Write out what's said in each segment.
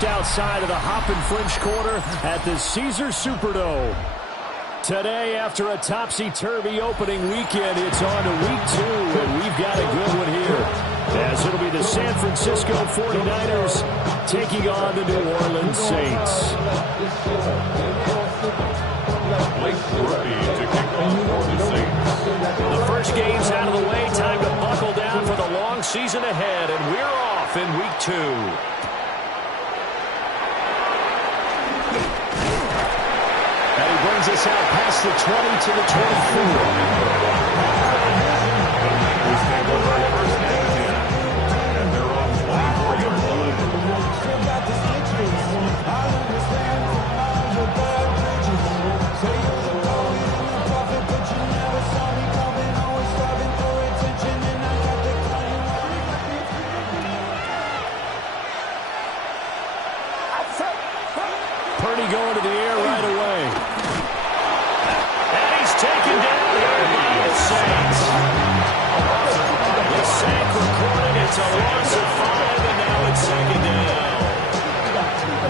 just outside of the Hoppin' French Quarter at the Caesars Superdome. Today, after a topsy-turvy opening weekend, it's on to week 2, and we've got a good one here. As it'll be the San Francisco 49ers taking on the New Orleans Saints. The first game's out of the way. Time to buckle down for the long season ahead, and we're off in week 2. And he brings us out past the 20 to the 24. Going to the air right away. And he's taken down here by the Saints. The sack recorded. It's a loss of 5, and now it's second down.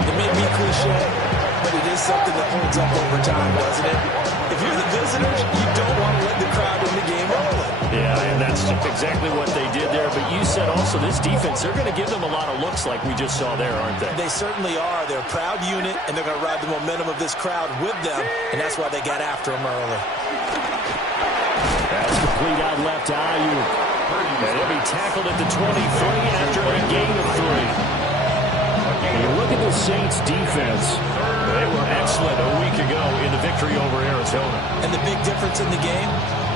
It may be cliche, but it is something that holds up over time, doesn't it? If you're the visitors, you don't want to let the crowd in the game early. Yeah, and that's exactly what they did there. But you said also this defense, they're going to give them a lot of looks like we just saw there, aren't they? They certainly are. They're a proud unit, and they're going to ride the momentum of this crowd with them, and that's why they got after them early. That's complete out left to Ayuk. And he'll be tackled at the 23 after a gain of 3. And you look at the Saints defense. They were excellent a week ago in the victory over Arizona. And the big difference in the game,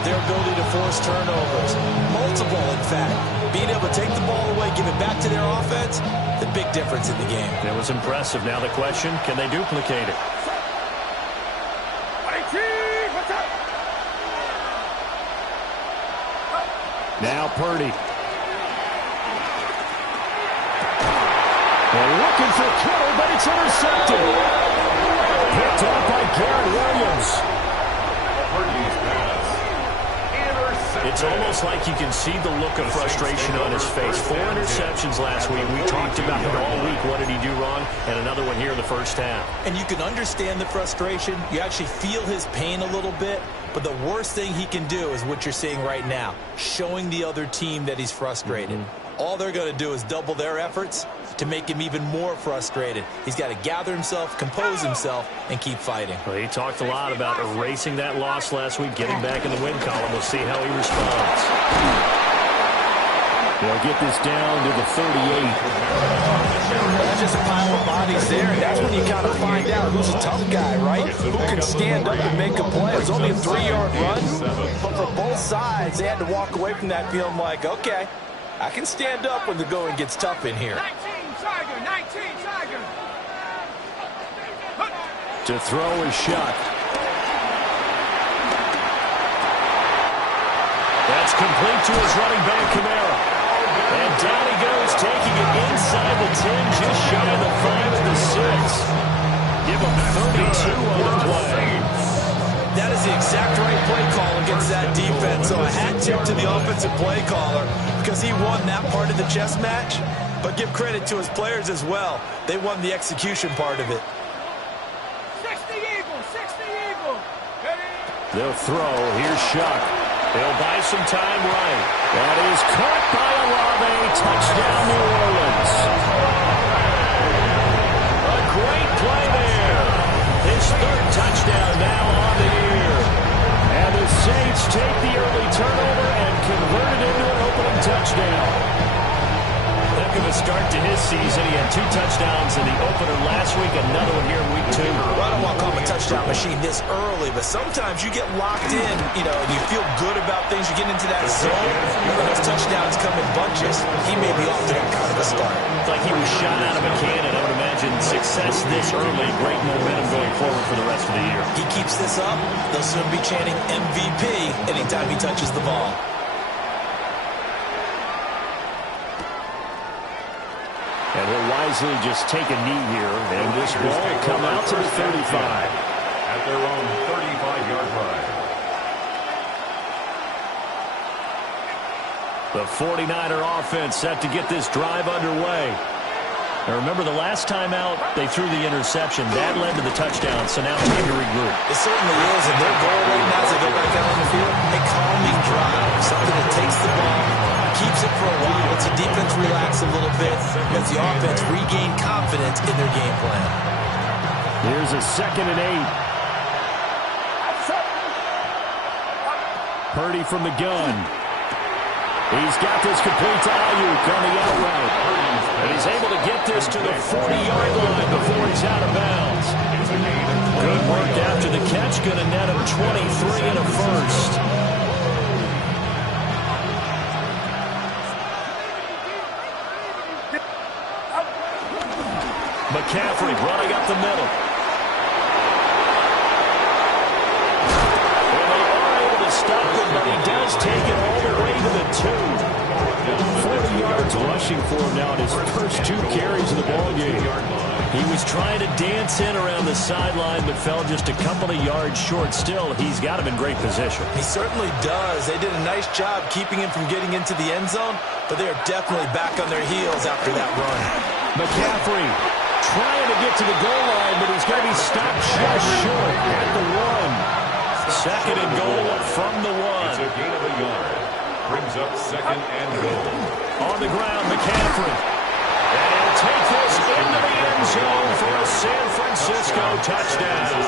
their ability to force turnovers. Multiple, in fact. Being able to take the ball away, give it back to their offense, the big difference in the game. It was impressive. Now the question, can they duplicate it? Now Purdy. They're looking for Kittle, but it's intercepted. Picked off by Garrett Williams. It's almost like you can see the look of frustration on his face. 4 interceptions last week. We talked about it all week. What did he do wrong? And another one here in the first half. And you can understand the frustration. You actually feel his pain a little bit. But the worst thing he can do is what you're seeing right now, showing the other team that he's frustrated. All they're going to do is double their efforts to make him even more frustrated. He's got to gather himself, compose himself, and keep fighting. Well, he talked a lot about erasing that loss last week, getting back in the win column. We'll see how he responds. They'll get this down to the 38. That's just a pile of bodies there, and that's when you kind of find out who's a tough guy, right? Who can stand up and make a play. It's only a 3-yard run, but for both sides, they had to walk away from that feeling like, okay, I can stand up when the going gets tough in here. 19 Tiger. To throw is Shuck. That's complete to his running back, Kamara. And down he goes, taking it inside the 10, just shy of the 5 and the 6. Give him 32 on the play. That is the exact right play call against that defense. So a hat tip to the offensive play caller because he won that part of the chess match. But give credit to his players as well. They won the execution part of it. 60 Eagle. They'll throw. Here's Shuck. They'll buy some time right. That is caught by Olave. Touchdown, New Orleans. A great play there. His 3rd touchdown now on the year. And the Saints take the early turnover and convert it into an opening touchdown. Heck of a start to his season. He had 2 touchdowns in the opener last week, another one here in week 2. Well, I don't want to call him a touchdown machine this early, but sometimes you get locked in, and you feel good about things. You get into that zone, and those touchdowns come in bunches. He may be off to that kind of a start. It's like he was shot out of a cannon. I would imagine success this early, great momentum going forward for the rest of the year. He keeps this up, they'll soon be chanting MVP anytime he touches the ball. And he'll wisely just take a knee here, and this ball will come out to the 35. At their own 35-yard line. The 49er offense set to get this drive underway. Now remember, the last time out, they threw the interception. That led to the touchdown, so now time to regroup. It certainly is, and their goal right now as they go back out on the field, a calming drive, something that takes the ball, keeps it for a while, lets the defense relax a little bit, lets the offense regain confidence in their game plan. Here's a 2nd and 8. Purdy from the gun. He's got this complete to Ayuk on the out route. And he's able to get this to the 40-yard line before he's out of bounds. Good work after the catch. Going to net him 23 and a first. McCaffrey running up the middle. And they are able to stop him, but he does take it all the way to the 2. 40 yards rushing for him now in his first 2 carries of the ballgame. He was trying to dance in around the sideline, but fell just a couple of yards short. Still, he's got him in great position. He certainly does. They did a nice job keeping him from getting into the end zone, but they are definitely back on their heels after that run. McCaffrey trying to get to the goal line, but he's going to be stopped just short at the 1. 2nd and goal from the 1. It's a gain of a yard. Brings up 2nd and goal. On the ground, McCaffrey. And he'll take this into the end zone for a San Francisco touchdown.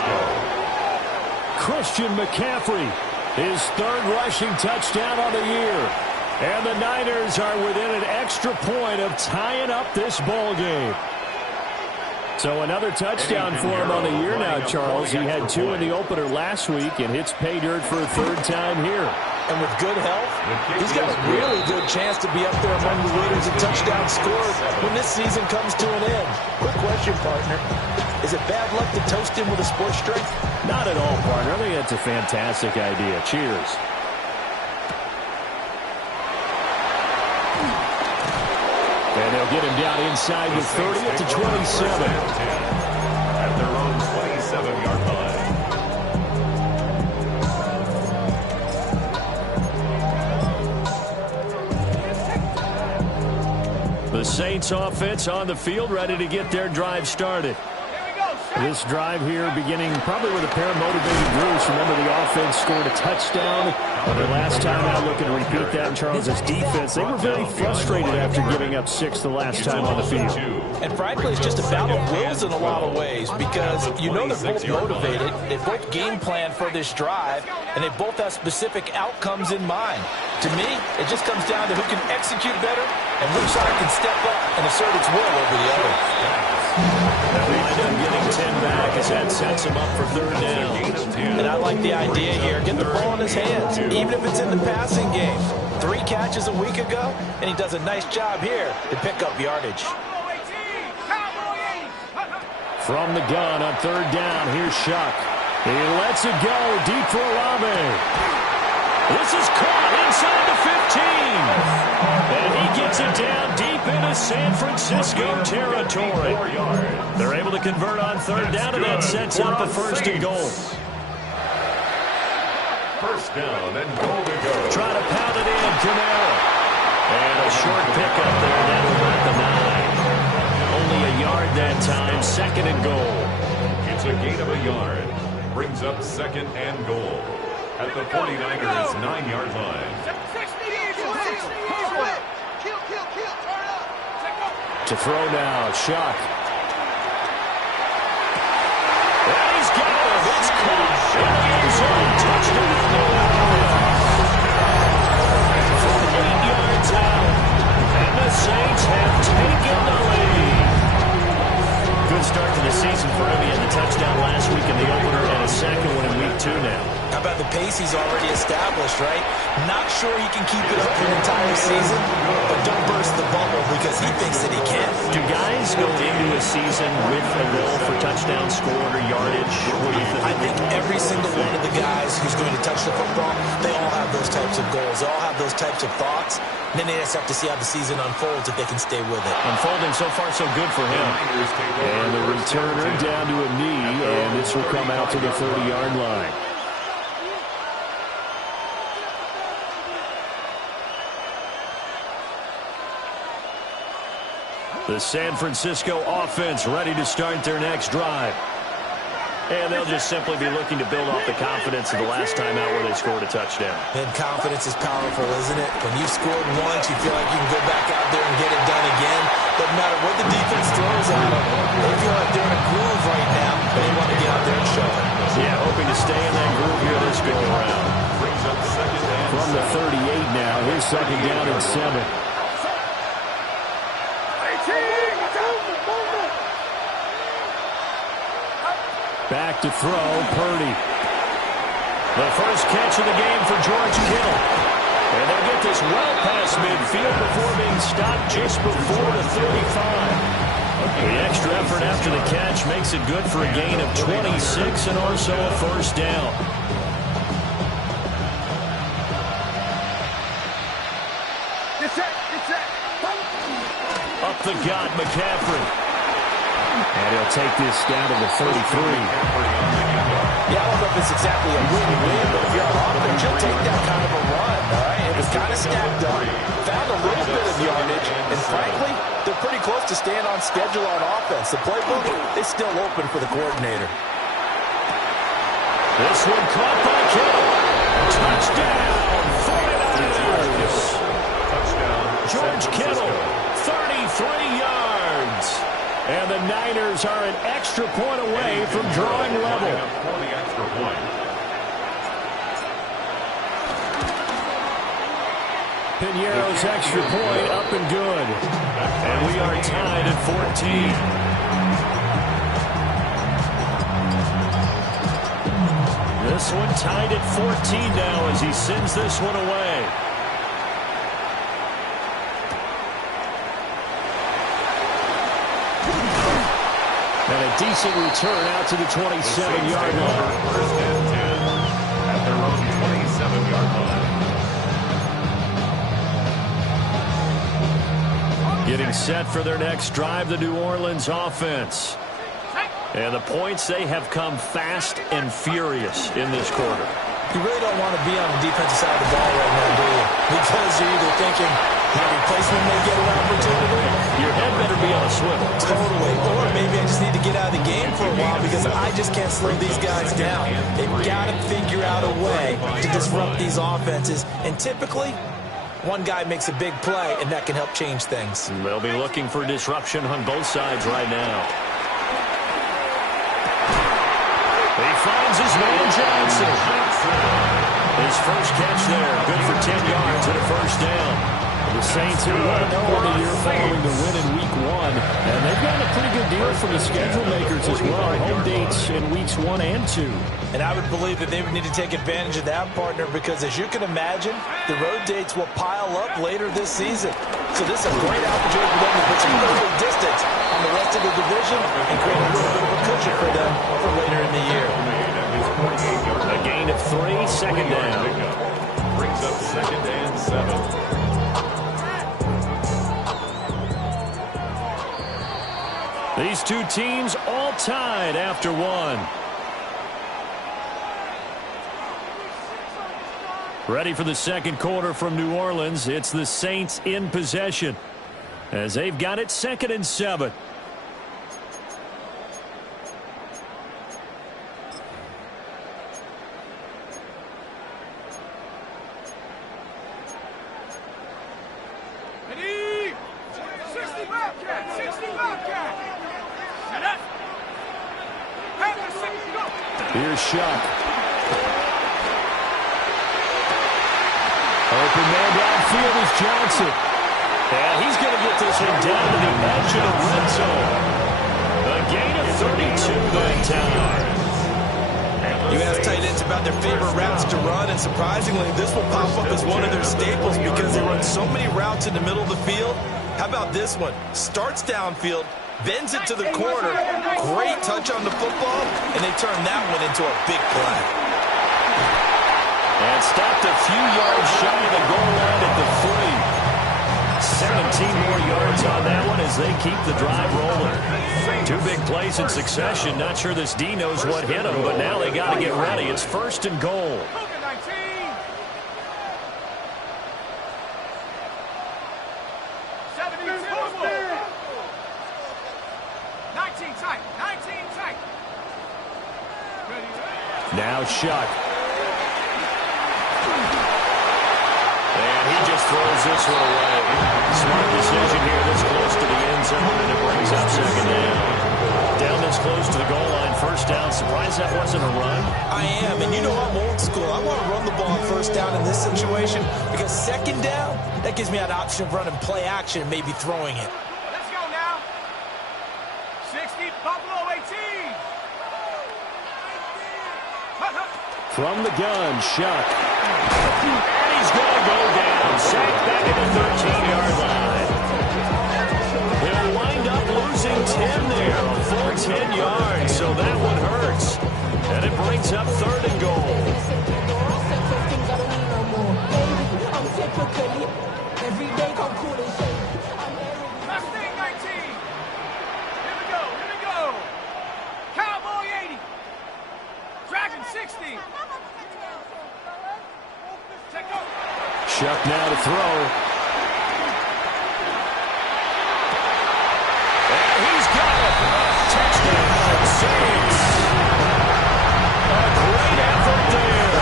Christian McCaffrey, his 3rd rushing touchdown on the year. And the Niners are within an extra point of tying up this ball game. So another touchdown for him on the year now, Charles. He had 2 in the opener last week and hits pay dirt for a 3rd time here. And with good health, he's got a really good chance to be up there among the leaders in touchdown scores when this season comes to an end. Quick question, partner. Is it bad luck to toast him with a sports drink? Not at all, partner. I think that's a fantastic idea. Cheers. And they'll get him down inside the 30 at the 27. At their own 27-yard line. The Saints offense on the field, ready to get their drive started. This drive here beginning probably with a pair of motivated Bruce. Remember, the offense scored a touchdown. Their last time out, looking to repeat that in Charles' defense. They were very frustrated after giving up 6 the last time on the field. And frankly, it's just a battle of wills in a lot of ways because you know they're both motivated. They both game plan for this drive, and they both have specific outcomes in mind. To me, it just comes down to who can execute better and which side can step up and assert its will over the other. They'll wind up getting 10 back as that sets him up for 3rd down. And I like the idea here. Get the ball in his hands, even if it's in the passing game. 3 catches a week ago, and he does a nice job here to pick up yardage. From the gun on 3rd down, here's Shuck. He lets it go deep for Olave. This is caught inside the 15. And he gets it down deep into San Francisco territory. They're able to convert on 3rd down, and that sets up a 1st and goal. 1st down and goal to go. Try to pound it in, Camara. And a short pickup there, that'll hurt the 9. Only a yard that time, 2nd and goal. It's a gain of a yard. Brings up 2nd and goal. At the 49ers' 9-yard line. To throw now, Shuck. And he's got it. It's caught in the end zone. Touchdown. From 8 yards out. And the Saints have taken the lead. Good start to the season for him. He had the touchdown last week in the opener and a 2nd one in week 2 now. How about the pace he's already established, right? Not sure he can keep it up for an entire season, but don't burst the bubble because he thinks that he can. Do guys go into a season with a goal for touchdown scored or yardage? What do you think? I think every single one of the guys who's going to touch the football, they all have those types of goals. They all have those types of thoughts. And then they just have to see how the season unfolds if they can stay with it. Unfolding so far so good for him. And the returner down to a knee, and this will come out to the 30-yard line. The San Francisco offense ready to start their next drive. And they'll just simply be looking to build off the confidence of the last time out where they scored a touchdown. And confidence is powerful, isn't it? When you've scored once, you feel like you can go back out there and get it done again. Doesn't matter what the defense throws at them. They feel like they're in a groove right now, and they want to get out there and show it. Yeah, hoping to stay in that groove here this go-around. From the 38 now, here's second down and 7. Back to throw, Purdy. The first catch of the game for George Kittle. And they'll get this well past midfield before being stopped just before the 35. The extra effort after the catch makes it good for a gain of 26 and also a first down. Up the gut, McCaffrey. And he'll take this down to the 33. Yeah, I don't know if it's exactly a win-win, but if you're on offense, you'll take that kind of a run, all right? It was kind of stacked up, found a little bit of yardage, and frankly, they're pretty close to staying on schedule on offense. The playbook is still open for the coordinator. This one caught by Kittle. Touchdown, 49ers. George Kittle, 33 yards. And the Niners are an extra point away from drawing level. Pinheiro's extra point up and good. And we are tied at 14. This one tied at 14 now as he sends this one away. And a decent return out to the 27-yard line. First and 10 at their own 27-yard line. Getting set for their next drive, the New Orleans offense. And the points, they have come fast and furious in this quarter. You really don't want to be on the defensive side of the ball right now, do you? Because you're either thinking my replacement may get an opportunity. Your head better be on a swivel. Totally. Or maybe I just need to get out of the game for a while because I just can't slow these guys down. They've got to figure out a way to disrupt these offenses. And typically, one guy makes a big play, and that can help change things. They'll be looking for disruption on both sides right now. He finds his man Johnson. His first catch there, good for 10 yards and a first down. The Saints are 1-0 on the year following the win in Week 1. And they've gotten a pretty good deal from the schedule makers as well. Home dates in Weeks 1 and 2. And I would believe that they would need to take advantage of that, partner, because as you can imagine, the road dates will pile up later this season. So this is a great opportunity for them to put some early distance on the rest of the division and create a little bit of a cushion for them for later in the year. A gain of 3, second down. Brings up second and 7. These two teams all tied after one. Ready for the second quarter from New Orleans. It's the Saints in possession as they've got it 2nd and 7. Here's Shuck. Open man downfield is Johnson. And he's going to get this one down to the edge of the red zone. A gain of 32 that time. You ask tight ends about their favorite routes to run, and surprisingly, this will pop up as one of their staples because they run so many routes in the middle of the field. How about this one? Starts downfield, bends it to the corner, great touch on the football, and they turn that one into a big play. And stopped a few yards shy of the goal line at the 3. 17 more yards on that one as they keep the drive rolling. 2 big plays in succession. Not sure this D knows what hit them, but now they got to get ready. It's 1st and goal. 19 tight. Now Shuck. And he just throws this one away. Smart decision here this close to the end zone, and it brings up second down. Down this close to the goal line, first down. Surprised that wasn't a run? I am, and you know I'm old school. I want to run the ball on first down in this situation because second down, that gives me an option of running play action and maybe throwing it. Let's go now. 60, Buffalo 18. From the gun, Shuck. And he's going to go down. Sacked back at the 13-yard line. They'll wind up losing 10 there. A full 10 yards, so that one hurts. And it brings up third and goal. First thing 19. Here we go. Cowboy 80. Dragon 60. Check out. Shuck now to throw. And he's got it. Touchdown, Saints. A great effort there.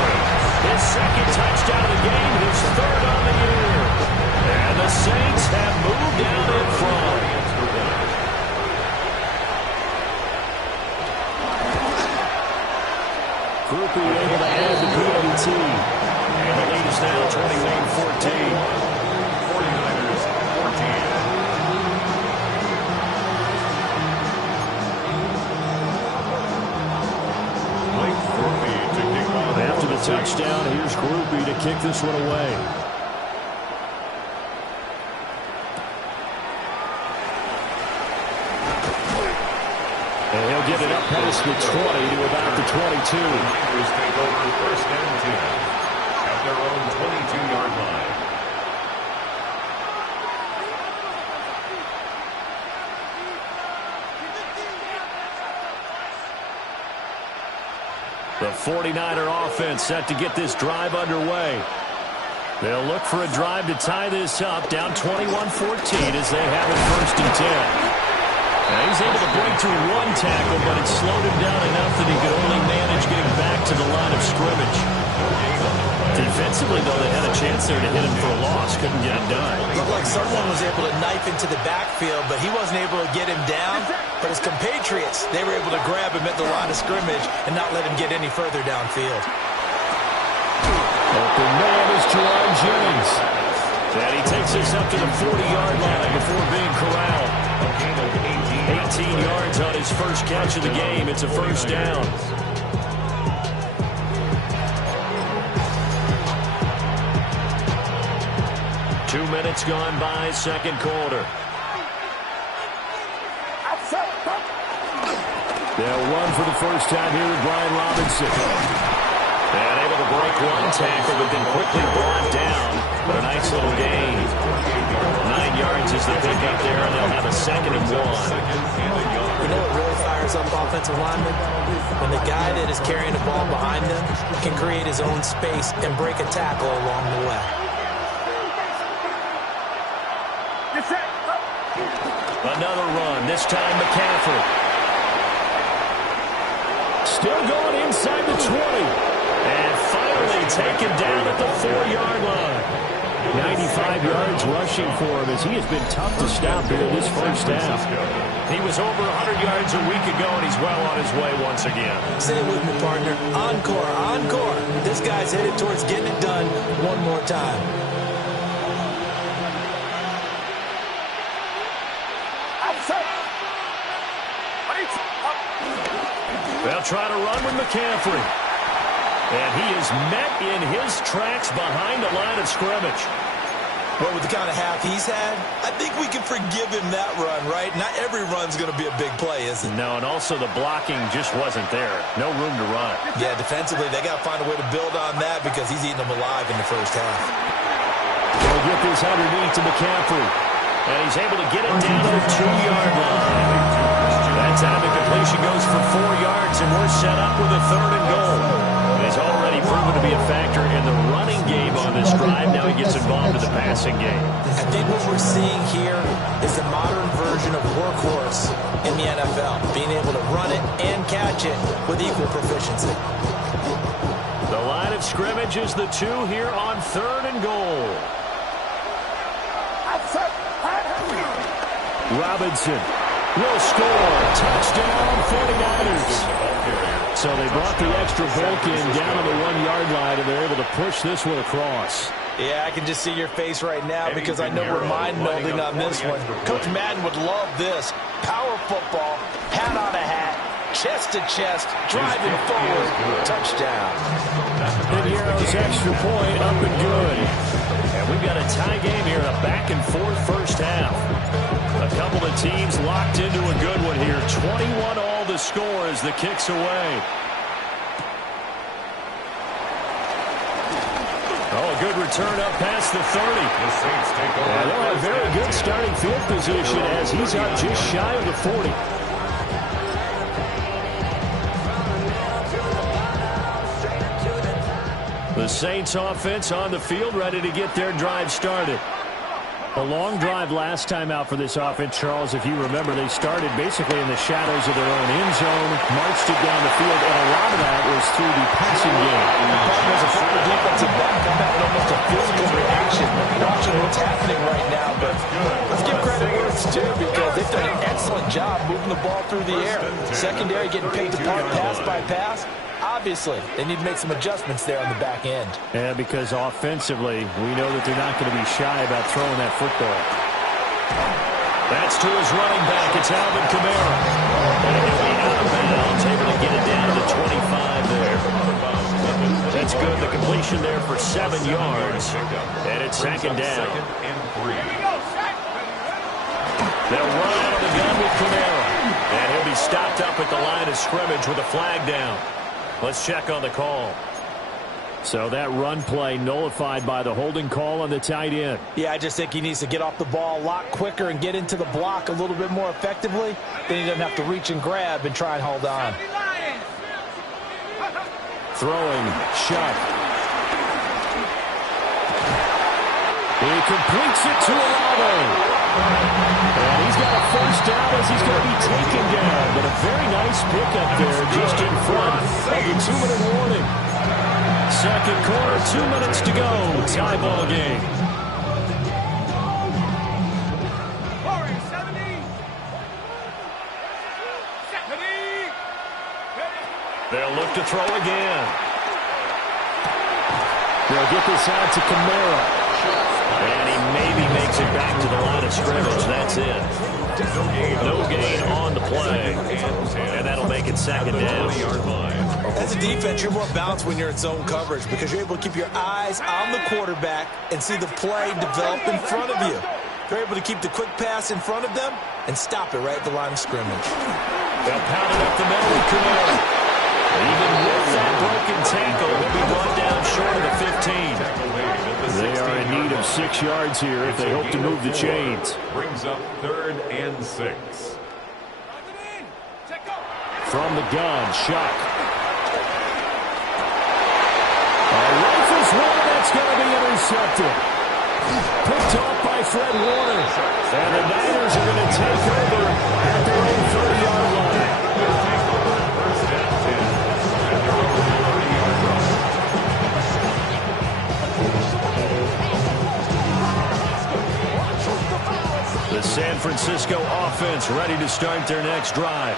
His second touchdown of the game, his third on the year. And the Saints have moved out in front. Groupie able to add the PAT. And the lead is now 21-14. 49ers 14. Blake Groupie to kick off. After the touchdown, here's Groupie to kick this one away. And he'll get it up past the 20 to about the 22. Niners take over first and 10 at their own 22-yard line. The 49er offense set to get this drive underway. They'll look for a drive to tie this up, down 21-14 as they have it first and 10. Now he's able to break through one tackle, but it slowed him down enough that he could only manage getting back to the line of scrimmage. Defensively, though, they had a chance there to hit him for a loss. Couldn't get it done. Looked like someone was able to knife into the backfield, but he wasn't able to get him down. But his compatriots, they were able to grab him at the line of scrimmage and not let him get any further downfield. Open man is Jerron Jennings. And he takes us up to the 40-yard line before being corralled. 18 yards on his first catch of the game. It's a first down. Two minutes gone by, second quarter. They'll run for the first time here with Brian Robinson. And able to break one tackle, but then quickly brought down. But a nice little gain. 9 yards as they pick up there, and they'll have a second and one. You know what really fires up offensive linemen? When the guy that is carrying the ball behind them can create his own space and break a tackle along the way. Another run, this time McCaffrey. Still going inside the 20. And finally taken down at the 4-yard line. 95 yards rushing for him as he has been tough to stop here this first half. He was over 100 yards a week ago, and he's well on his way once again. Say it with me, partner. Encore, encore. This guy's headed towards getting it done one more time. They'll try to run with McCaffrey. And he is met in his tracks behind the line of scrimmage. Well, with the kind of half he's had, I think we can forgive him that run, right? Not every run's going to be a big play, is it? No, and also the blocking just wasn't there. No room to run. Yeah, defensively, they got to find a way to build on that because he's eating them alive in the first half. They'll get this underneath to McCaffrey. And he's able to get it down to the 2-yard line. That time the completion goes for 4 yards, and we're set up with a third and goal. He's already proven to be a factor in the running game on this drive. Now he gets involved in the passing game. I think what we're seeing here is the modern version of workhorse in the NFL, being able to run it and catch it with equal proficiency. The line of scrimmage is the 2 here on 3rd and goal. Robinson will score. Touchdown, 49ers. So they brought the extra bulk in down on the 1-yard line, and they're able to push this one across. Yeah, I can just see your face right now because I know we're mind-melding on this one. Coach Madden would love this. Power football, hat on a hat, chest to chest, driving forward, touchdown. Figueroa's extra point up and good. And we've got a tie game here, a back-and-forth first half. A couple of teams locked into a good one here. 21 all the score as the kick's away. Oh, a good return up past the 30. And they'll have very good starting field position as he's up just shy of the 40. The Saints offense on the field, ready to get their drive started. A long drive last time out for this offense, Charles. If you remember, they started basically in the shadows of their own end zone, marched it down the field, and a lot of that was through the passing game. There's a former defensive back come out in almost a physical reaction, watching what's happening right now. But let's give credit where it's due because they've done an excellent job moving the ball through the air. Secondary getting picked apart pass by pass. Obviously, they need to make some adjustments there on the back end. Yeah, because offensively, we know that they're not going to be shy about throwing that football. That's to his running back. It's Alvin Kamara. And he'll be out of bounds, able to get it down to the 25 there. That's good. The completion there for 7 yards. And it's second down. They'll run out of the gun with Kamara. And he'll be stopped up at the line of scrimmage with a flag down. Let's check on the call. So that run play nullified by the holding call on the tight end. Yeah, I just think he needs to get off the ball a lot quicker and get into the block a little bit more effectively. Then he doesn't have to reach and grab and try and hold on. Throwing, Shuck. He completes it to Olave. And he's got a first down as he's going to be taken down. But a very nice pickup there just in front of the 2-minute warning. Second quarter, 2 minutes to go. Tie ball game. They'll look to throw again. They'll get this out to Kamara. And he maybe makes it back to the line of scrimmage. That's it. No gain on the play. And that'll make it second down. As a defense, you're more balanced when you're in zone coverage because you're able to keep your eyes on the quarterback and see the play develop in front of you. You're able to keep the quick pass in front of them and stop it right at the line of scrimmage. They'll pound it up the middle with Kamara. Even with that broken tackle, he'll be brought down short of the 15. They are in need of 6 yards here if they hope to move the chains. Brings up 3rd and 6. From the gun, Shuck. A rifles one that's going to be intercepted. Picked off by Fred Warner. And the Niners are going to take over at their own 30-yard line. The San Francisco offense ready to start their next drive.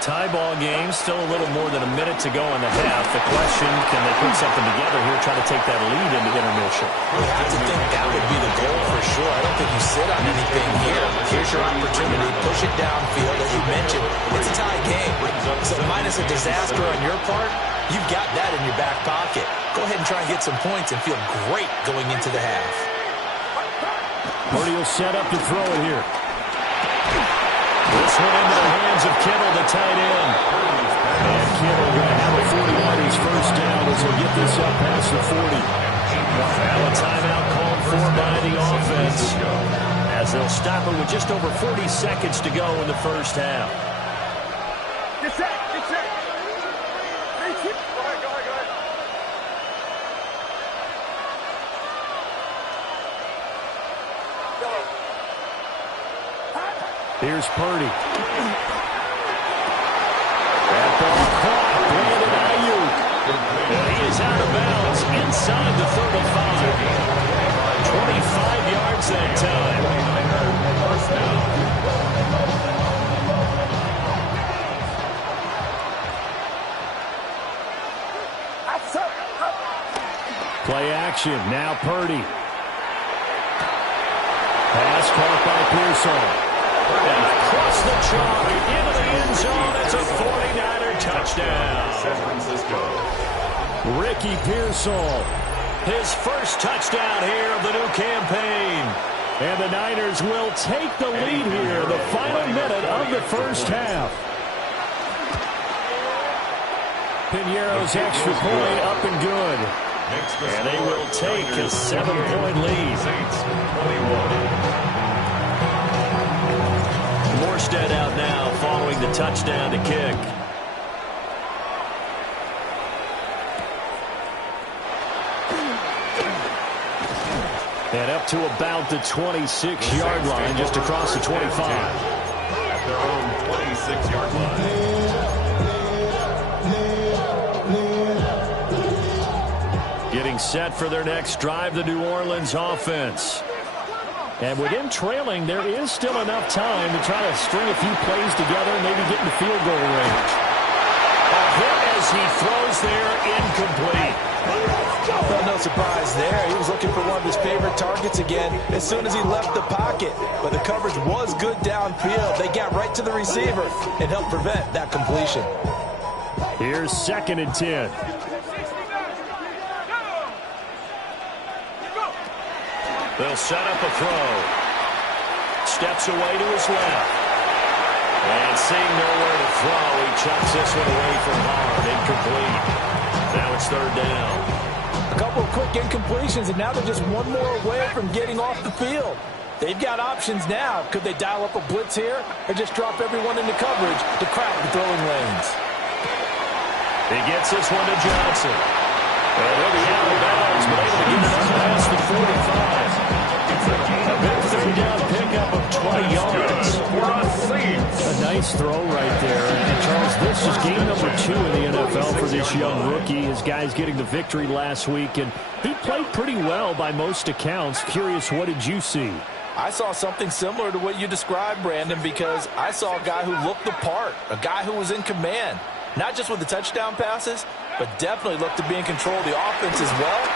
Tie ball game, still a little more than a minute to go in the half. The question, can they put something together here, try to take that lead into intermission? I have to think that would be the goal for sure. I don't think you sit on anything here. Here's your opportunity. Push it downfield. As you mentioned, it's a tie game. So minus a disaster on your part, you've got that in your back pocket. Go ahead and try and get some points and feel great going into the half. Purdy will set up to throw it here. This one into the hands of Kittle, the tight end. And Kittle going to have a 40-yarders first down as he'll get this up past the 40. Now a timeout called for by the offense as they'll stop it with just over 40 seconds to go in the first half. Get set, get set. Go ahead, go ahead. Here's Purdy. That ball caught. Brandon Ayuk. And he is out of bounds inside the 35. 25 yards that time. First down. Play action. Now Purdy. Pass caught by Pearsall. And across the chalk into the end zone. It's a 49er touchdown. San Francisco. Ricky Pearsall. His first touchdown here of the new campaign. And the Niners will take the lead here in the final minute of the first half. Piñeiro's extra point up and good. And they will take a 7-point lead. Saints 21. Morstead out now following the touchdown to kick. And up to about the 26-yard line, just across the 25. At their own 26-yard line. Getting set for their next drive, the New Orleans offense. And with him trailing, there is still enough time to try to string a few plays together and maybe get in the field goal range. A hit as he throws there, incomplete. Well, no surprise there. He was looking for one of his favorite targets again as soon as he left the pocket. But the coverage was good downfield. They got right to the receiver and helped prevent that completion. Here's 2nd and 10. They'll set up a throw. Steps away to his left. And seeing nowhere to throw, he chucks this one away from harm. Incomplete. Now it's 3rd down. A couple of quick incompletions, and now they're just one more away from getting off the field. They've got options now. Could they dial up a blitz here or just drop everyone into coverage to crowd the throwing lanes? He gets this one to Johnson. And he'll be out of bounds, but able to get it up past the 45. A big 3rd down pickup of 20 yards. A nice throw right there. And Charles, this is game number 2 in the NFL for this young rookie. His guys getting the victory last week, and he played pretty well by most accounts. Curious, what did you see? I saw something similar to what you described, Brandon, because I saw a guy who looked the part, a guy who was in command, not just with the touchdown passes, but definitely looked to be in control of the offense as well.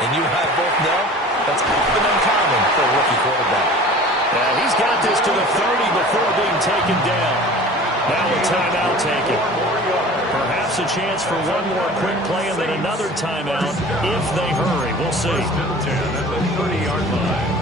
And you and I both know that's often uncommon for a rookie quarterback. Yeah, he's got this to the 30 before being taken down. Now a timeout taken. Perhaps a chance for one more quick play and then another timeout if they hurry. We'll see. 1st and 10 at the 30-yard line.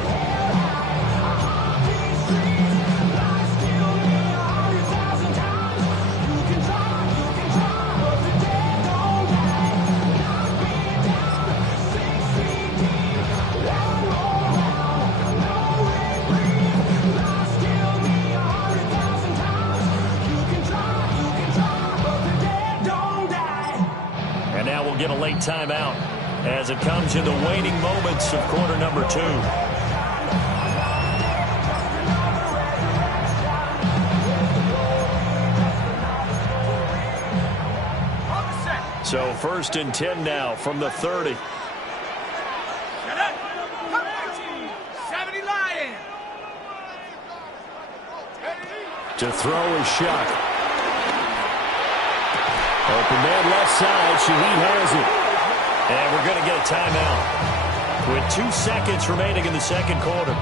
Get a late timeout as it comes in the waning moments of quarter number 2. So 1st and 10 now from the 30. To throw is Shuck. Open man left side. Shaheed has it. And we're going to get a timeout with 2 seconds remaining in the 2nd quarter.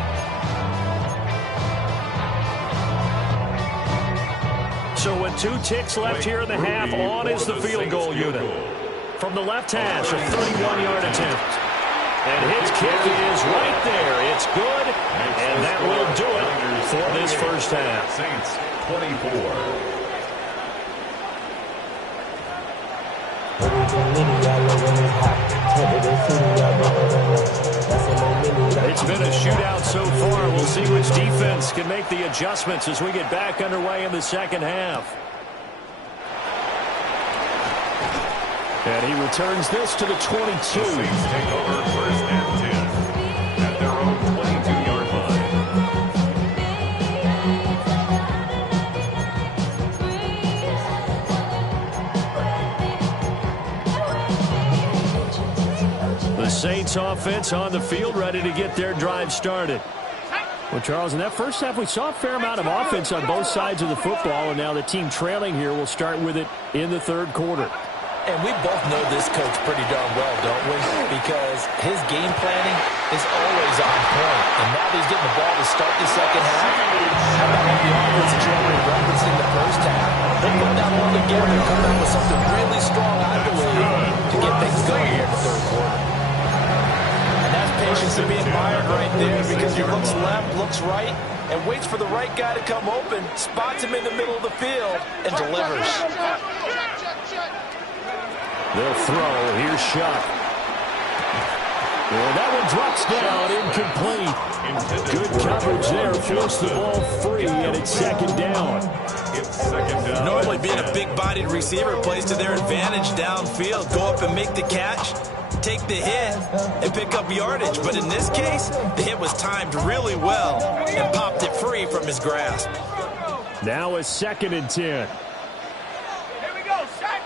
So with 2 ticks left here in the half, on is the field goal unit. From the left hash, a 31-yard attempt. And his kick is right there. It's good, and that will do it for this first half. Saints 24. It's been a shootout so far. We'll see which defense can make the adjustments as we get back underway in the 2nd half. And he returns this to the 22. The Saints take over 1st and 10 at their own 22-yard line. Saints offense on the field, ready to get their drive started. Well, Charles, in that first half, we saw a fair amount of offense on both sides of the football, and now the team trailing here will start with it in the third quarter. And we both know this coach pretty darn well, don't we? Because his game planning is always on point. And now that he's getting the ball to start the second half, how about all the offense that you already referenced in the first half? They'll put that all together and come up with something really strong, I believe, to get things going here in the third quarter. And that's patience to be admired right there, because he looks left, looks right, and waits for the right guy to come open, spots him in the middle of the field, and delivers. They'll throw. Here's Shuck. Well, that one drops down, incomplete. Good coverage there. Forced the ball free, and it's second down. Normally being a big-bodied receiver plays to their advantage downfield. Go up and make the catch, take the hit, and pick up yardage. But in this case, the hit was timed really well and popped it free from his grasp. Now a 2nd and 10. Here we go, set.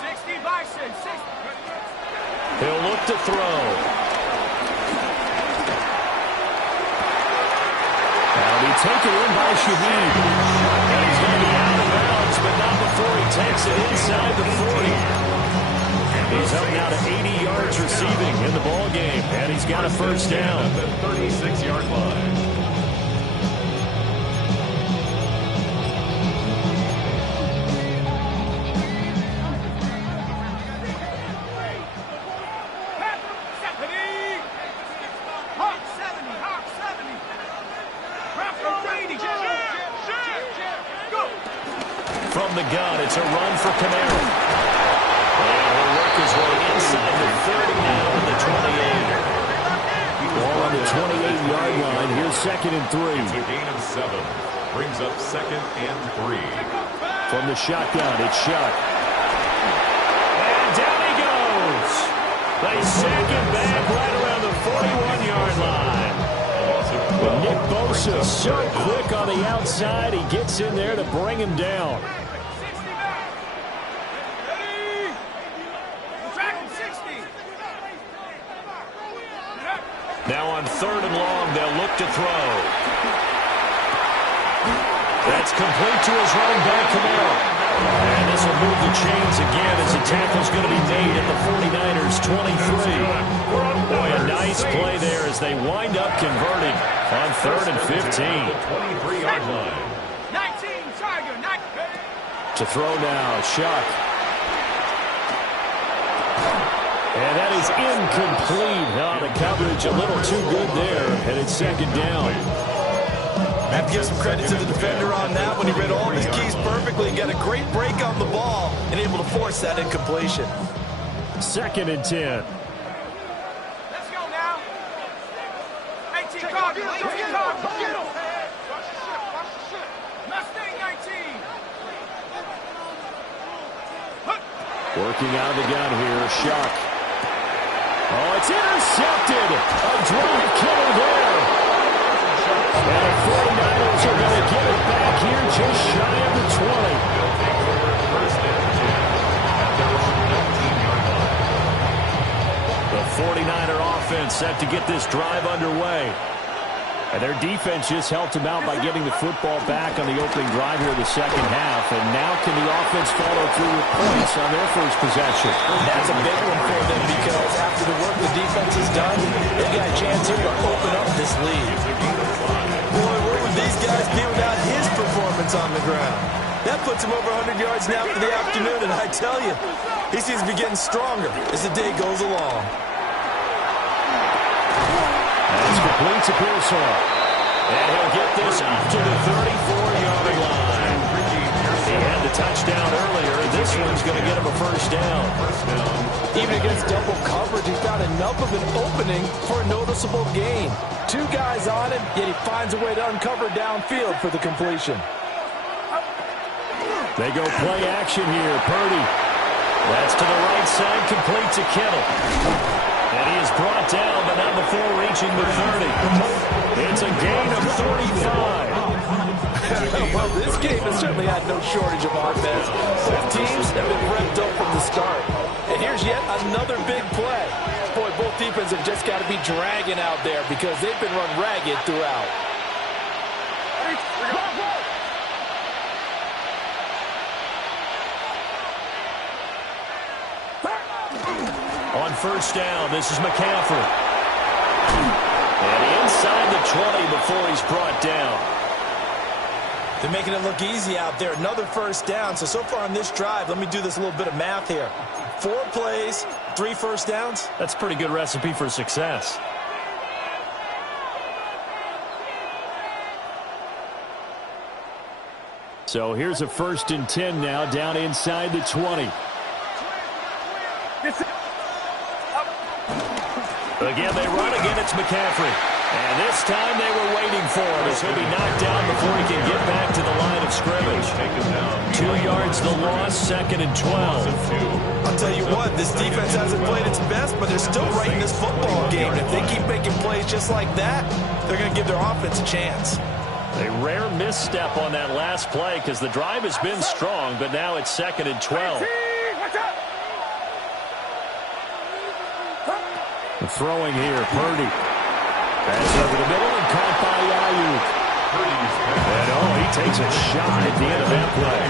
60 by 6. He'll look to throw. Now be taken in by Shaheed. And he's going to be out of bounds, but not before he takes it inside the 40. He's up now to 80 yards receiving in the ball game, and he's got a first down. At the 36-yard line. From the gun, it's a run for Camaro. And he'll work his way inside the 30 now to the 28. Ball on the 28-yard line. Here's 2nd and 3. It's a gain of 7. Brings up 2nd and 3. From the shotgun, it's Shuck. And down he goes. They sack him back right around the 41-yard line. Nick Bosa so quick on the outside. He gets in there to bring him down. Now on 3rd and long, they'll look to throw. That's complete to his running back, Camaro. And this will move the chains again as the tackle's going to be made at the 49ers' 23. Boy, a nice play there as they wind up converting on 3rd and 15. 23-yard line. 19, Tiger, 19. To throw now, Shuck. And that is incomplete. Oh, the coverage a little too good there, and it's 2nd down. I have to give some credit to the defender on that when he read all of his keys perfectly and got a great break on the ball and able to force that incompletion. 2nd and 10. Let's go now. 18 Cardinals. 18 Cardinals. Mustang 19. Working out of the gun here, Shuck. Oh, it's intercepted. A drive killer there. And the 49ers are going to get it back here just shy of the 20. The 49er offense set to get this drive underway. And their defense just helped them out by getting the football back on the opening drive here in the second half. And now can the offense follow through with points on their first possession? That's a big one for them because after the work the defense has done, they've got a chance here to open up this lead. Boy, where would these guys be without his performance on the ground? That puts him over 100 yards now for the afternoon, and I tell you, he seems to be getting stronger as the day goes along. That's complete to Pearsall. And he'll get this up to the 34-yard line. He had the touchdown earlier. This one's going to get him a first down. Even against double coverage, he found enough of an opening for a noticeable gain. 2 guys on him, yet he finds a way to uncover downfield for the completion. They go play action here. Purdy. That's to the right side, complete to Kittle. And he is brought down, but not before reaching the 30. It's a gain of 35. Well, this game has certainly had no shortage of offense. Both teams have been revved up from the start. And here's yet another big play. defense have just got to be dragging out there because they've been run ragged throughout. On first down, this is McCaffrey. And inside the 20 before he's brought down. They're making it look easy out there. Another first down. So far on this drive, let me do this little bit of math here. 4 plays, 3 first downs. That's a pretty good recipe for success. So here's a 1st and 10 now, down inside the 20. Again, they run again. It's McCaffrey. And this time they were waiting for him as he'll be knocked down before he can get back to the line of scrimmage. 2 yards the loss, 2nd and 12. I'll tell you what, this defense hasn't played its best, but they're still right in this football game. If they keep making plays just like that, they're going to give their offense a chance. A rare misstep on that last play because the drive has been strong, but now it's 2nd and 12. Throwing here, Purdy. Pass over the middle and caught by Ayuk. And he takes a shot at the end of that play.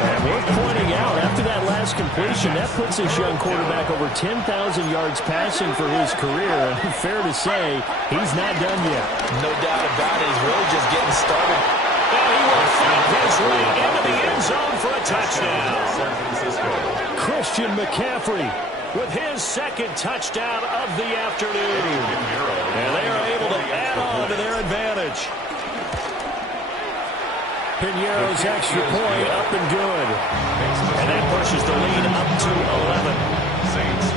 And we're pointing out, after that last completion, that puts this young quarterback over 10,000 yards passing for his career. And fair to say, he's not done yet. No doubt about it. He's really just getting started. And he will fight his way into the end zone for a touchdown. Christian McCaffrey with his 2nd touchdown of the afternoon. And they are able to add on to their advantage. Piñeiro's extra point up and good. And that pushes the lead up to 11. Saints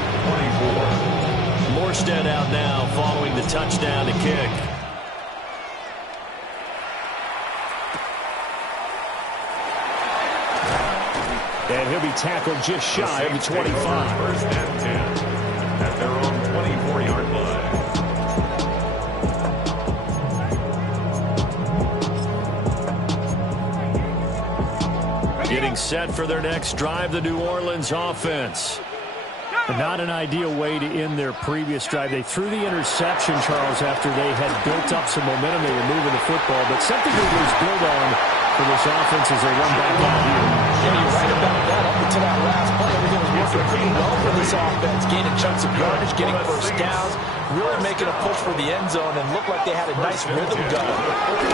24. Morstead out now following the touchdown to kick. And he'll be tackled just shy of the 25. 1st and 10 at their own 24-yard line. Getting set for their next drive, the New Orleans offense. Not an ideal way to end their previous drive. They threw the interception, Charles, after they had built up some momentum. They were moving the football, but something that was built on for this offense as they run back out here. Yeah, you're right about that. Up until that last play, everything was working pretty well for this offense. Gaining chunks of yardage, getting first downs, really making a push for the end zone, and looked like they had a nice rhythm going.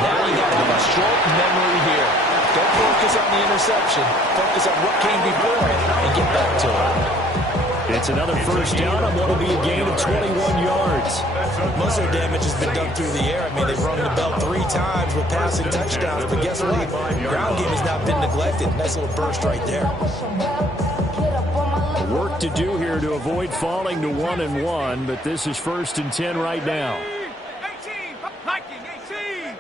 Now you got to have a short memory here. Don't focus on the interception. Focus on what came before it and get back to it. It's another first down on what will be a gain of 21 yards. Most of the damage has been done through the air. I mean, they've rung the bell 3 times with passing touchdowns, but guess what? Ground game has not been neglected. Nice little burst right there. Work to do here to avoid falling to 1-1, but this is 1st and 10 right now. 18, Viking 18.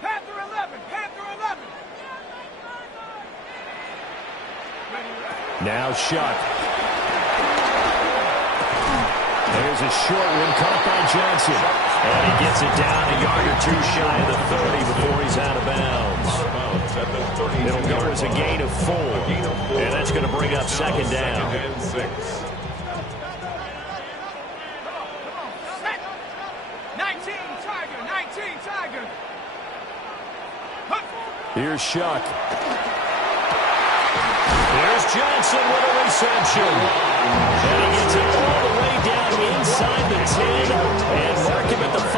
Panther 11, Panther 11. Now Shuck. There's a short one caught by Johnson. And he gets it down a yard or 2 shy of the 30 before he's out of bounds. It'll go as a gain of 4. And that's going to bring up 2nd down. 19, Tiger, 19, Tiger. Here's Shuck. There's Johnson with a reception. And he gets it all the way down inside the 10 and mark him at the 5.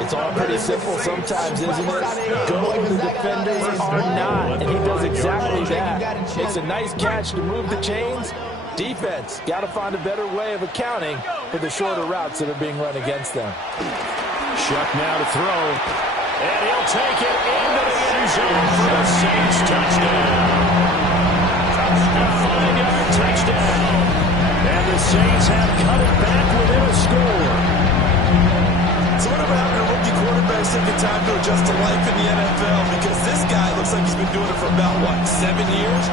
It's all pretty simple sometimes, isn't it? Go where the defenders are not, and he does exactly that. Makes a nice catch to move the chains. Defense, got to find a better way of accounting for the shorter routes that are being run against them. Shuck now to throw. And he'll take it into the end zone for the Saints touchdown. A 5-yard touchdown. And the Saints have cut it back within a score. So whatever happened to rookie quarterbacks taking time to adjust to life in the NFL? Because this guy looks like he's been doing it for about, 7 years?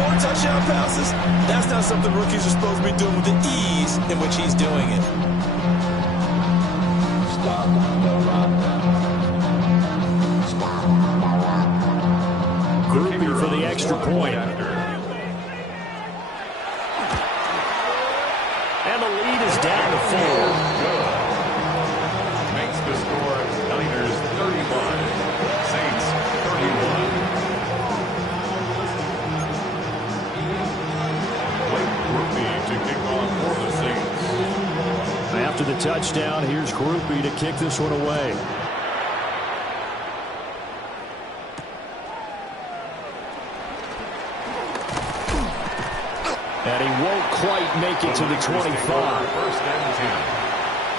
4 touchdown passes? That's not something rookies are supposed to be doing with the ease in which he's doing it. Groupie for the extra point. Makes the score Niners 31, Saints 31. To kick off for the Saints. After the touchdown, here's Groupie to kick this one away. And he won't quite make it to the 25. First and 10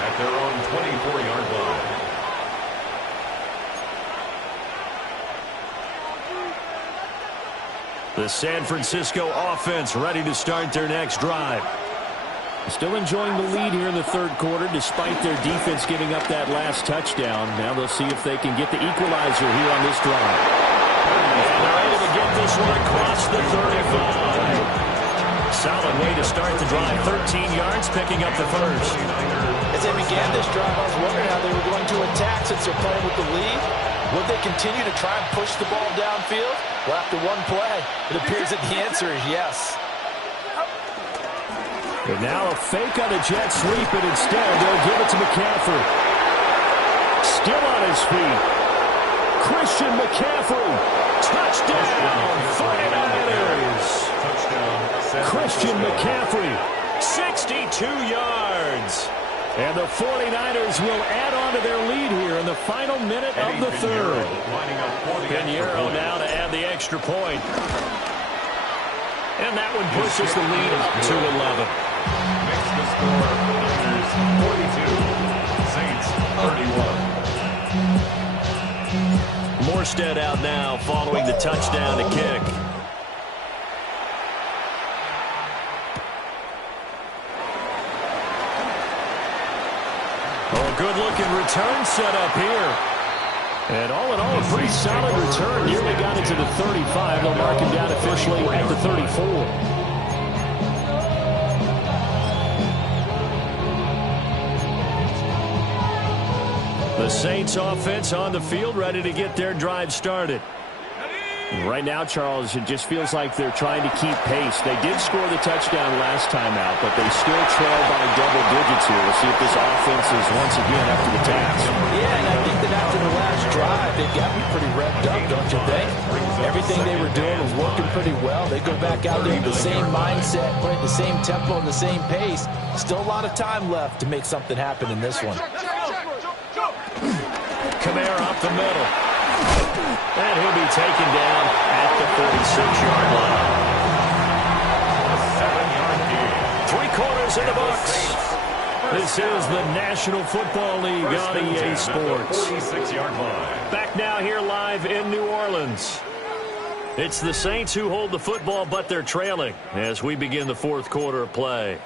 at their own 24-yard line. The San Francisco offense ready to start their next drive. Still enjoying the lead here in the third quarter despite their defense giving up that last touchdown. Now they'll see if they can get the equalizer here on this drive. And they're able to get this one across the 35. Solid way to start the drive. 13 yards, picking up the first. As they began this drive, I was wondering how they were going to attack since they're playing with the lead. Would they continue to try and push the ball downfield? Well, after one play, it appears that the answer is yes. And now a fake on the jet sweep, and instead they'll give it to McCaffrey. Still on his feet. Christian McCaffrey. Touchdown, 49ers. Christian McCaffrey, 62 yards. And the 49ers will add on to their lead here in the final minute of the third. Pinheiro now to add the extra point. And that one pushes the lead up to 11. Makes the score Niners 42, Saints 31. Morstead out now following the touchdown to kick. Good-looking return set up here. And all in all, a pretty solid return. Nearly got it to the 35. They'll mark him down officially at the 34. The Saints offense on the field, ready to get their drive started. Right now, Charles, it just feels like they're trying to keep pace. They did score the touchdown last time out, but they still trail by double digits here. We'll see if this offense is once again up to the task. Yeah, and I think that after the last drive, they've got me pretty revved up, don't you think? Everything they were doing was working pretty well. They go back out there with the same mindset, playing the same tempo and the same pace. Still a lot of time left to make something happen in this one. Kamara up the middle. And he'll be taken down at the 46-yard line. 7-yard gain. 3 quarters in the books. This is the National Football League on EA Sports. 46-yard line. Back now here live in New Orleans. It's the Saints who hold the football, but they're trailing as we begin the fourth quarter of play.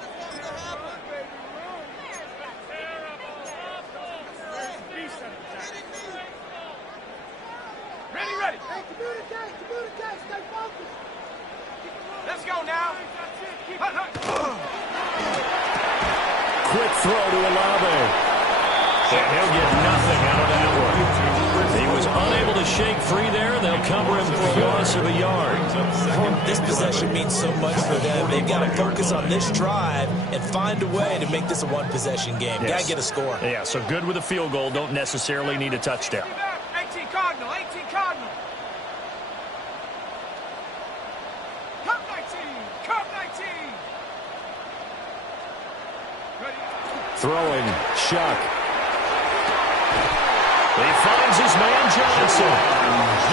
Let's go now. Quick throw to Olave. And he'll get nothing out of that one. He was unable to shake free there. They'll cover him for a loss of a yard. This possession means so much for them. They've got to focus on this drive and find a way to make this a one-possession game. Yes. Got to get a score. Yeah, so good with a field goal. Don't necessarily need a touchdown. 18 Cardinal, 18 Cardinal. Cup 19, Cup 19. Throwing, Shuck. He finds his man Johnson.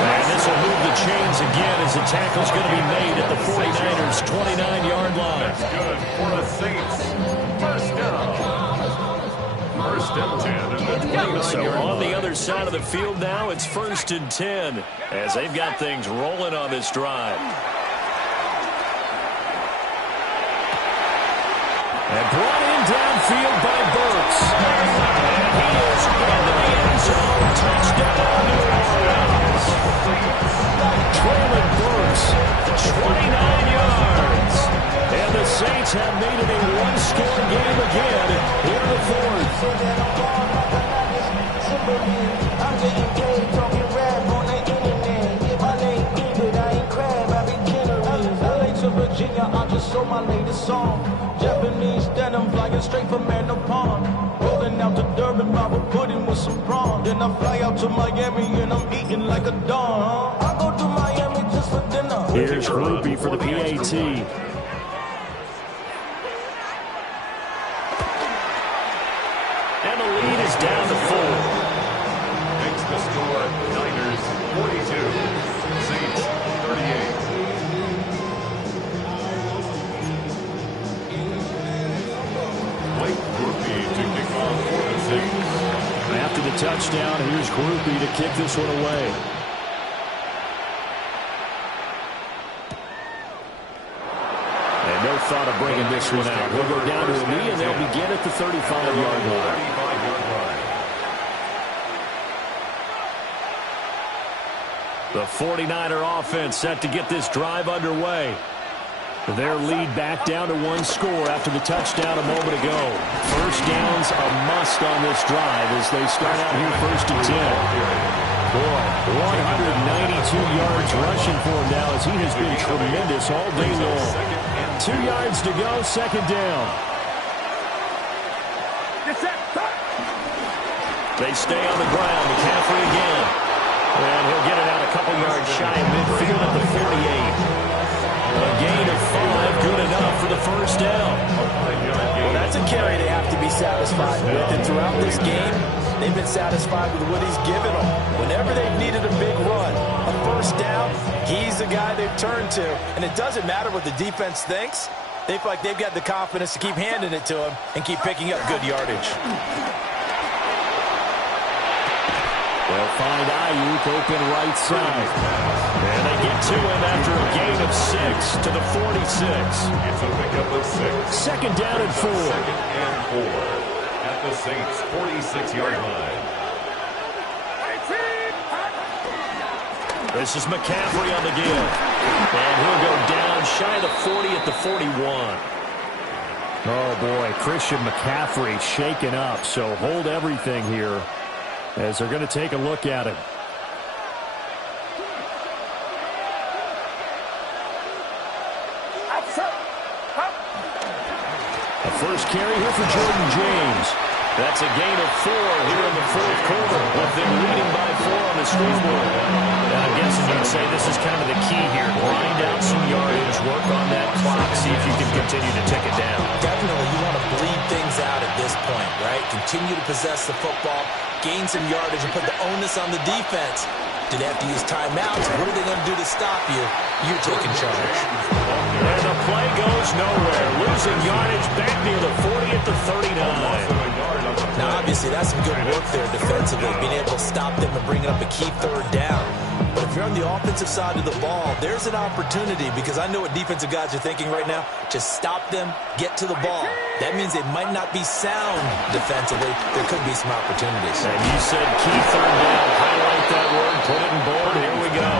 And this will move the chains again as the tackle's going to be made at the 49ers' 29-yard line. That's good for the Saints. First down. First and 10. So on the other side of the field now, it's 1st and 10 as they've got things rolling on this drive. And brought in downfield by Burks. And he is into the end zone. Touchdown, New Orleans. Traylon Burks, 29 yards. And the Saints have made it a one-score game again here in the fourth. Virginia, I just sold my latest song. Japanese denim flying straight from Manapon. Rolling out to Durban, Bible pudding with some prawn. Then I fly out to Miami and I'm eating like a don. I go to Miami just for dinner. Here's Groupie for the PAT. And the lead is down to 4. Makes the score Niners 42, Saints 38. Blake Groupie to kick off for the Saints. After the touchdown, here's Groupie to kick this one away. And no thought of bringing this one out. We'll go down to a knee, and they'll begin at the 35-yard line. The 49er offense set to get this drive underway. Their lead back down to 1 score after the touchdown a moment ago. First down's a must on this drive as they start out here 1st and 10. Boy, 192 yards rushing for him now as he has been tremendous all day long. 2 yards to go, 2nd down. They stay on the ground. McCaffrey again. And he'll get it out a couple yards shy of midfield at the 48. A gain of 5, good enough for the first down. Well, that's a carry they have to be satisfied with. And throughout this game, they've been satisfied with what he's given them. Whenever they've needed a big run, a first down, he's the guy they've turned to. And it doesn't matter what the defense thinks. They feel like they've got the confidence to keep handing it to him and keep picking up good yardage. They'll find Ayuk open right side. And they get to him after a gain of 6 to the 46. It's a pickup of 6. 2nd down and 4. 2nd and 4 at the Saints' 46-yard line. This is McCaffrey on the give. And he'll go down shy of the 40 at the 41. Oh, boy, Christian McCaffrey shaken up. So hold everything here as they're going to take a look at it. A first carry here for Jordan James. That's a gain of 4 here in the 4th quarter with them leading by 4 on the scoreboard. Now, I'm guessing you'd say this is kind of the key here. Grind out some yardage, work on that clock, see if you can continue to tick it down. Definitely, you want to bleed things out at this point, right? Continue to possess the football, gain some yardage, and put the onus on the defense. Do they have to use timeouts? What are they going to do to stop you? You're taking charge. And the play goes nowhere. Losing yardage back near the 40 at the 39. Now, obviously, that's some good work there defensively, being able to stop them and bringing up a key 3rd down. But if you're on the offensive side of the ball, there's an opportunity because I know what defensive guys are thinking right now. Just stop them, get to the ball. That means they might not be sound defensively. There could be some opportunities. And you said key 3rd down. Highlight that word, put it in bold. Here we go.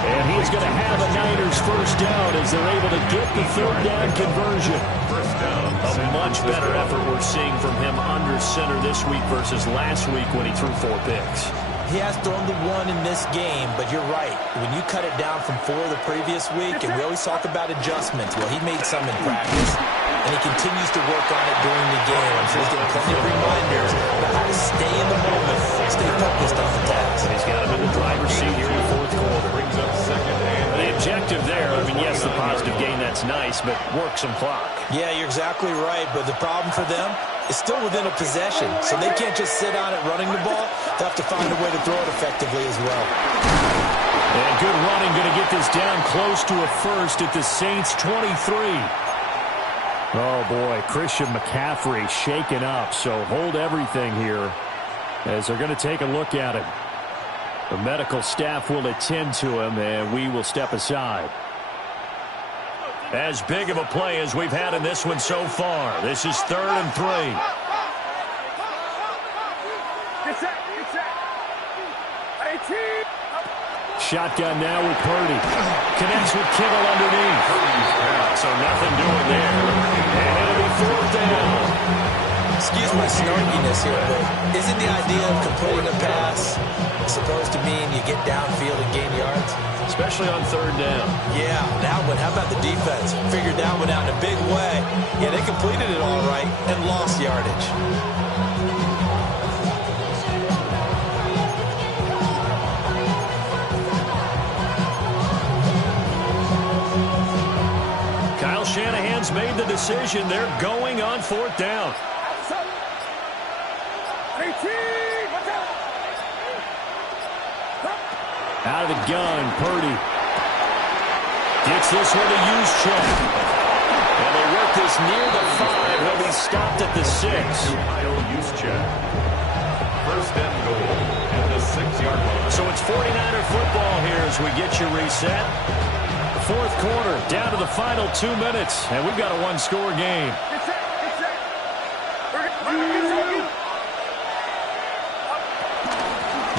And he's going to have a Niners first down as they're able to get the 3rd down conversion. First down. A much better effort we're seeing from him under center this week versus last week when he threw 4 picks. He has thrown the 1 in this game, but you're right. When you cut it down from 4 the previous week, and we always talk about adjustments, well, he made some in practice, and he continues to work on it during the game. I'm sure he's getting plenty of reminders about how to stay in the moment, stay focused on the task. And he's got him in the driver's seat here in the 4th quarter. Brings up 2nd and The objective there, I mean, yes, the positive gain, that's nice, but work some clock. Yeah, you're exactly right, but the problem for them is still within a possession, so they can't just sit on it running the ball. They'll have to find a way to throw it effectively as well. And good running, going to get this down close to a first at the Saints' 23. Oh, boy, Christian McCaffrey shaken up, so hold everything here as they're going to take a look at him. The medical staff will attend to him, and we will step aside. As big of a play as we've had in this one so far. This is 3rd and 3. Shotgun now with Purdy. Connects with Kittle underneath. So nothing doing there. And it'll be 4th down. Excuse my snarkiness here, but isn't the idea of completing a pass supposed to mean you get downfield and gain yards? especially on third down. Yeah, that one. How about the defense? Figured that one out in a big way. Yeah, they completed it all right and lost yardage. Kyle Shanahan's made the decision. They're going on fourth down. Out of the gun, Purdy. Gets this one to use check. And they work this near the 5. He'll be stopped at the 6. Kyle use check. First and goal at the 6-yard line. So it's 49er football here as we get you reset. Fourth quarter, down to the final 2 minutes, and we've got a one-score game.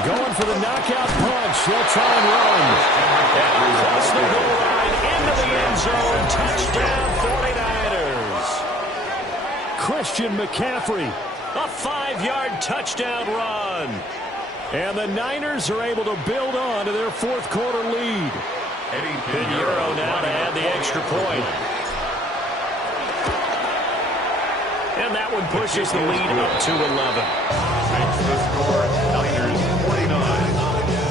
Going for the knockout punch. They'll try and run. And across the goal line, into the end zone. Touchdown, 49ers. Christian McCaffrey, a 5-yard touchdown run. And the Niners are able to build on to their fourth quarter lead. Pinheiro now to add the extra point. And that one pushes the lead up to 11. Makes the score Niners 49,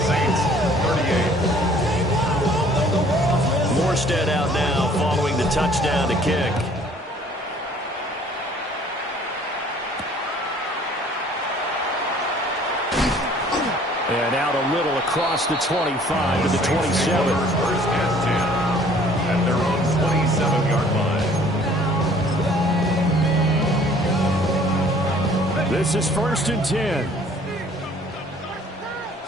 Saints 38. Morstead out now following the touchdown to kick. And out a little across the 25 to the 27. First and 10 at their own 27-yard line. This is first and 10.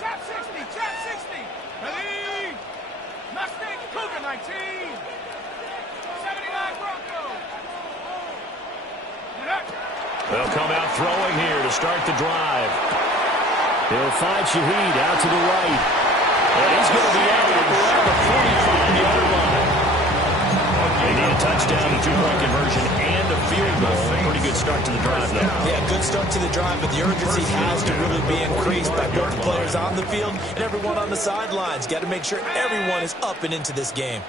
Chap 60, chap 60. Ready? Mustang Cougar 19. 79 Broncos. They'll come out throwing here to start the drive. He'll find Shaheed out to the right. And he's going to be out around the 45-yard line. They need a touchdown, a two-point conversion, and a field goal. Pretty good start to the drive, though. Yeah, good start to the drive, but the urgency has to really be increased by both the players on the field and everyone on the sidelines. Got to make sure everyone is up and into this game.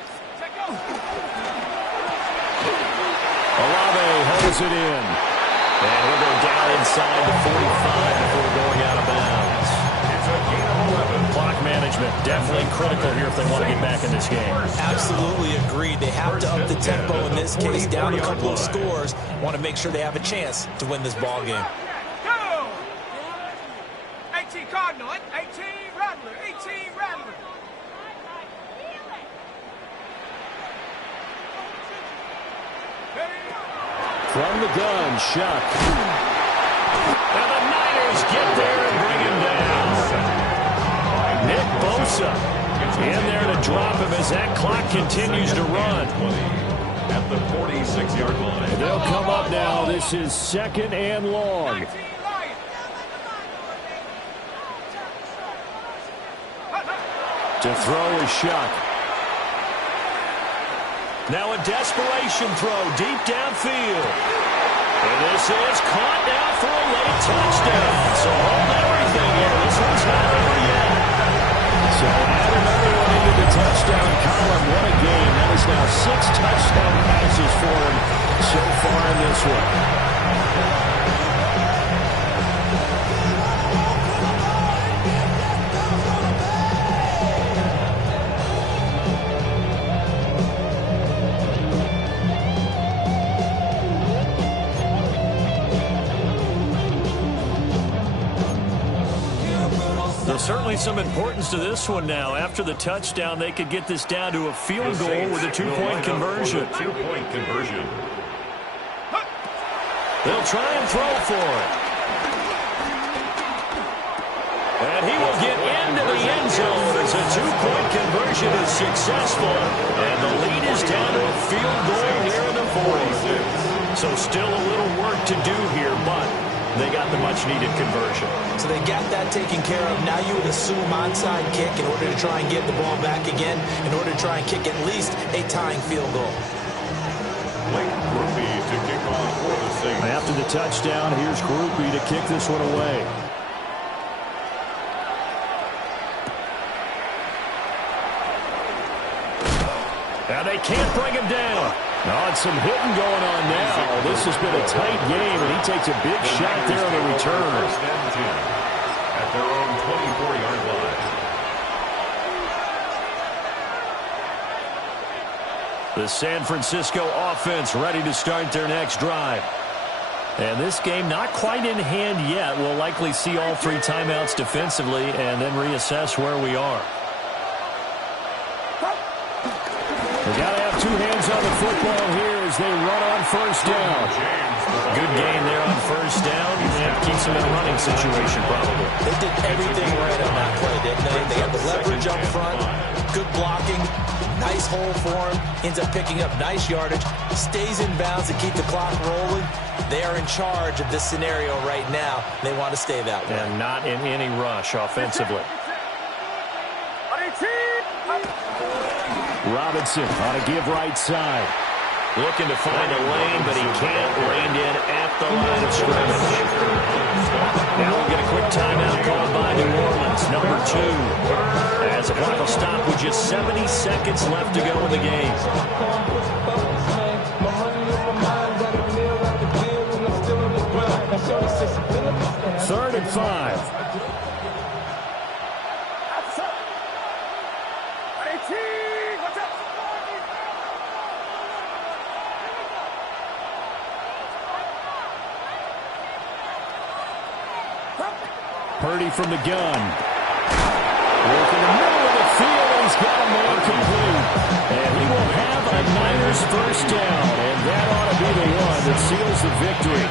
Olave holds it in. And he'll go down inside the 45 before going out of bounds. It's a gain of 11. Clock management definitely critical here if they want to get back in this game. Absolutely agreed. They have to up the tempo in this case, down a couple of scores. Want to make sure they have a chance to win this ball game. Go! 18 Cardinal, 18 Rattler, 18 Rattler. From the gun, Shuck. And the Niners get there and bring him down. Nick Bosa in there to drop him as that clock continues to run. At the 46-yard line. They'll come up now. This is second and long. 19 Lions. To throw is Shuck. Now a desperation throw deep downfield. And this is caught now for a late touchdown. So hold everything here. This one's not over yet. So add another one into the touchdown column. What a game. That is now 6 touchdown passes for him so far in this one. Certainly some importance to this one now. After the touchdown, they could get this down to a field goal with a two-point conversion. Two-point conversion. They'll try and throw for it. And he will get into the end zone as a two-point conversion is successful. And the lead is down to a field goal here in the 40. So still a little work to do here, but they got the much-needed conversion. So they got that taken care of. Now you would assume onside kick in order to try and get the ball back again, in order to try and kick at least a tying field goal. Blake Groupie to kick off for the Saints. After the touchdown, here's Groupie to kick this one away. And they can't bring him down. Oh, and some hitting going on now. This has been a tight game, and he takes a big shot there on the return. First and 10 at their own 24-yard line. The San Francisco offense ready to start their next drive. And this game not quite in hand yet. We'll likely see all 3 timeouts defensively and then reassess where we are. They got to have 2 hands on the football here as they run on first down. Good gain there on first down. And keeps them in a running situation probably. They did everything right on that play, didn't they? They had the leverage up front, good blocking, nice hole for him, ends up picking up nice yardage, stays in bounds to keep the clock rolling. They are in charge of this scenario right now. They want to stay that way. And not in any rush offensively. Robinson on a give right side. Looking to find a lane, but he can't. Reined in at the line of scrimmage. Now we'll get a quick timeout called by New Orleans, number 2. As the clock will stop with just 70 seconds left to go in the game. 3rd and 5. Purdy from the gun. Work in the middle of the field. He's got a man complete. And he will have a Niners first down. And that ought to be the one that seals the victory.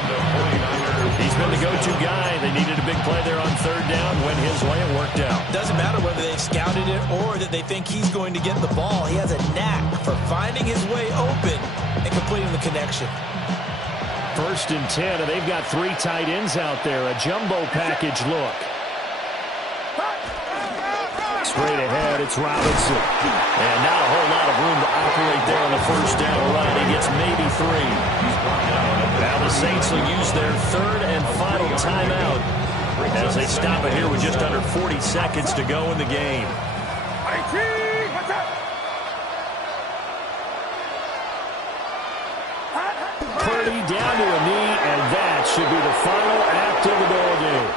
He's been the go-to guy. They needed a big play there on 3rd down. Went his way. It worked out. Doesn't matter whether they've scouted it or that they think he's going to get the ball. He has a knack for finding his way open and completing the connection. 1st and 10, and they've got 3 tight ends out there. A jumbo package look. Straight ahead, it's Robinson. And not a whole lot of room to operate there on the first down run. He gets maybe 3. Now the Saints will use their 3rd and final timeout as they stop it here with just under 40 seconds to go in the game. Purdy down to a knee, and that should be the final act of the ball game.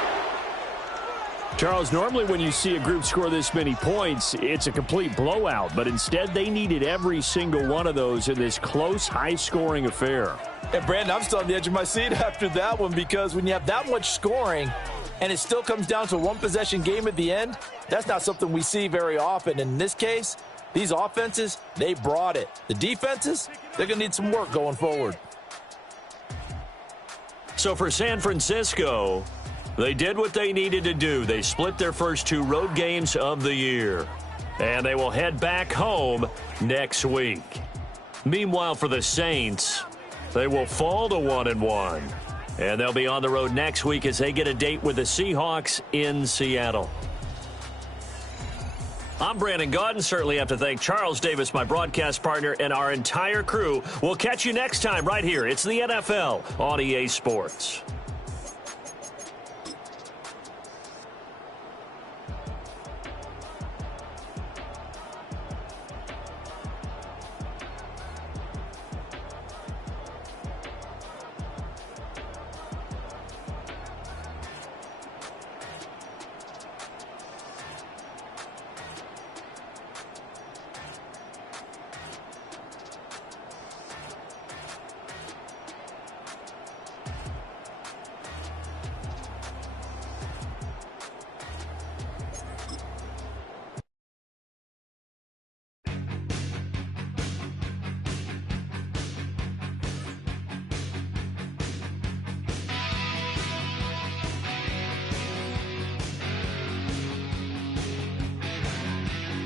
Charles, normally when you see a group score this many points, it's a complete blowout, but instead they needed every single one of those in this close, high-scoring affair. And Brandon, I'm still on the edge of my seat after that one because when you have that much scoring and it still comes down to a one-possession game at the end, that's not something we see very often. In this case, these offenses, they brought it. The defenses, they're going to need some work going forward. So for San Francisco, they did what they needed to do. They split their first 2 road games of the year. And they will head back home next week. Meanwhile, for the Saints, they will fall to 1-1. And they'll be on the road next week as they get a date with the Seahawks in Seattle. I'm Brandon Gaudin. Certainly have to thank Charles Davis, my broadcast partner, and our entire crew. We'll catch you next time right here. It's the NFL on EA Sports.